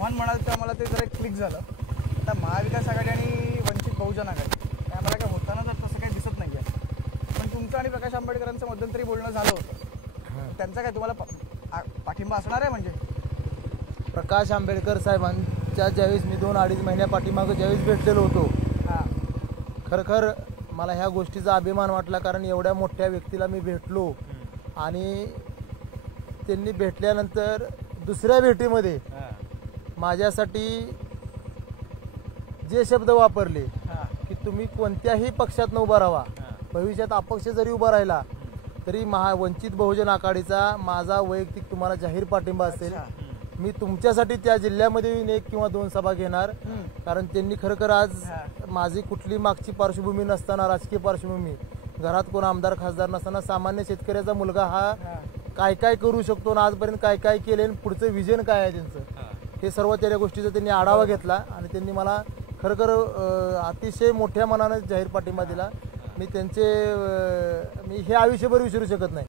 आव्हान म्हणाल तर मला ते जरा क्लिक झालं. आता महाविकास आघाडी आणि वंचित बहुजन आघाडी त्यामुळे काय होताना तर तसं काही दिसत नाही आहे. पण तुमचं आणि प्रकाश आंबेडकरांचं मध्यंतरी बोलणं झालं होतं. त्यांचा काय तुम्हाला पाठिंबा असणार आहे? म्हणजे प्रकाश आंबेडकर साहेबांच्या ज्यावेळेस मी 2-2.5 महिन्या पाठीमागं ज्यावेळेस भेटलेलो होतो, हां खरखर मला ह्या गोष्टीचा अभिमान वाटला. कारण एवढ्या मोठ्या व्यक्तीला मी भेटलो आणि त्यांनी भेटल्यानंतर दुसऱ्या भेटीमध्ये माझ्यासाठी जे शब्द वापरले की तुम्ही कोणत्याही पक्षात उभा राहा, भविष्यात अपक्ष जरी उभा राहिला तरी वंचित बहुजन आघाडीचा माझा वैयक्तिक तुम्हाला जाहीर पाठिंबा असेल. मी तुमच्यासाठी त्या जिल्ह्यामध्ये 1 किंवा 2 सभा घेणार. कारण त्यांनी खरखर आज माझी कुठली मागची पार्श्वभूमी नसताना, राजकीय पार्श्वभूमी, घरात कोण आमदार खासदार नसताना सामान्य शेतकऱ्याचा मुलगा हा काय काय करू शकतो आणि आजपर्यंत काय काय केले आणि पुढचं विजन काय आहे त्यांचं, हे सर्व त्या गोष्टीचा त्यांनी आढावा घेतला आणि त्यांनी मला खरखर अतिशय मोठ्या मनाने जाहीर पाठिंबा दिला. मी हे आयुष्यभर विसरू शकत नाही.